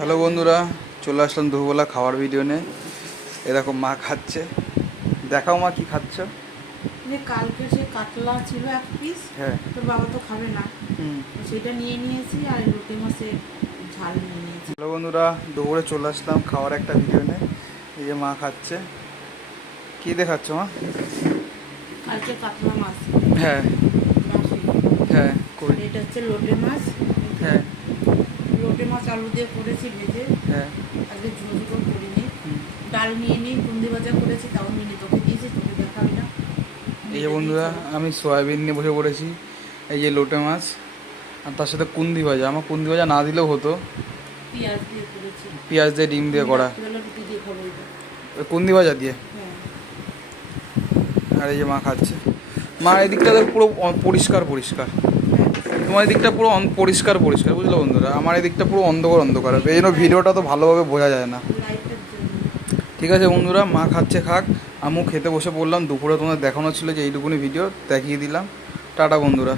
Hello বন্ধুরা, চলে আসলাম দুপুরবেলা খাওয়ার ভিডিও নিয়ে। এরকম মা খাচ্ছে, দেখাও মা কি খাচ্ছ। কালকে সে কাতলা ছিল এক পিস, হ্যাঁ। তোর বাবা তো খাবে না, হুম। সেটা নিয়ে নিয়েছি আর লোটে মাছের ঝাল নিয়ে নিয়েছি। হ্যালো বন্ধুরা, দুপুরে চলে আসলাম খাওয়ার একটা ভিডিও নিয়ে। এই যে মা খাচ্ছে, কী দেখাচ্ছ মা? কালকে কাতলা মাছ। হ্যাঁ বাসি। হ্যাঁ আর এটা হচ্ছে লোটে মাছ। হ্যাঁ লোটে মাছ আলু দিয়ে করেছি ভেজে, হ্যাঁ। আজকে ঝোল ঝোল করিনি। হুম। ডাল নিয়ে নিই, কুন্দি ভাজা করেছি, তাও মিনি তোকে দিয়েছি, তোকে দেখাবি না। এই যে বন্ধুরা, আমি সয়াবিন নিয়ে বসে পড়েছি। এই যে লোটে মাছ, আর তার সাথে কুন্দি ভাজা। আমার কুন্দি ভাজা না দিলেও হতো, পেঁয়াজ দিয়ে করেছি। পেঁয়াজ দিয়ে ডিম দিয়ে করা। রাত্রিবেলা রুটি দিয়ে খাবো এটা। কুন্দি ভাজা দিয়ে। হ্যাঁ। আর এই যে মা খাচ্ছে। মা এই দিকটা তো পুরো পরিষ্কার পরিষ্কার, তোমার এই দিকটা পুরো পরিষ্কার পরিষ্কার, বুঝলো বন্ধুরা? আমার এই দিকটা পুরো অন্ধকার অন্ধকার, এই জন্য ভিডিওটা তো ভালোভাবে বোঝা যায় না। লাইটের জন্য। ঠিক আছে বন্ধুরা, মা খাচ্ছে খাক, আমিও খেতে বসে পড়লাম। দুপুরে তোমাদের দেখানো ছিল যে এইটুকুনি ভিডিও দেখিয়ে দিলাম। টাটা বন্ধুরা।